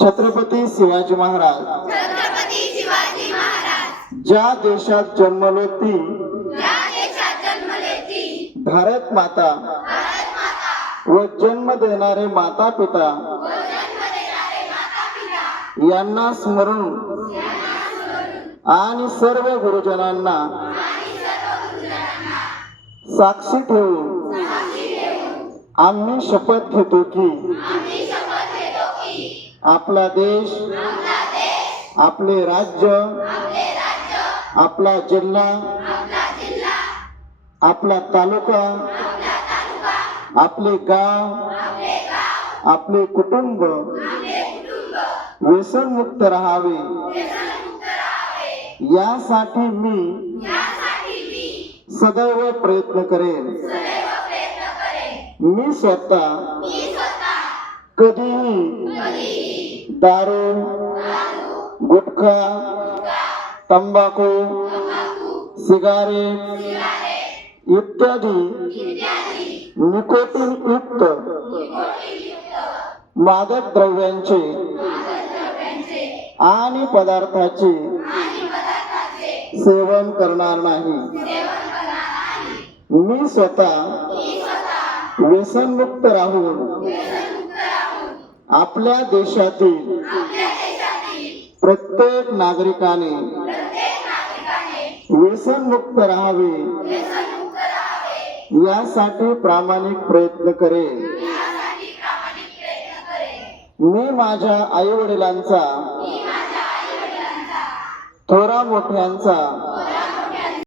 छत्रपती शिवाजी महाराज ज्या देशात जन्मलो ती भारत माता व जन्म देणारे माता पिता यांना स्मरून आणि सर्व गुरुजनांना साक्षी ठेवून आम्ही शपथ घेतो की आपला देश, आपले राज्य, आपला जिल्हा, आपला तालुका, आपले गाव, आपले कुटुंब व्यसनमुक्त राहावे यासाठी मी सदैव प्रयत्न करेन। मी स्वतः कधीही दारू, गुटखा, तंबाखू, सिगारेट इत्यादी निकोटीन युक्त मादक द्रव्यांचे आणि पदार्थाचे सेवन करणार नाही। मी स्वतः व्यसनमुक्त राहून आपल्या देशातील प्रत्येक नागरिकाने व्यसनमुक्त राहावे यासाठी प्रामाणिक प्रयत्न करेन। मी माझ्या आई वडिलांचा, थोरा मोठ्यांचा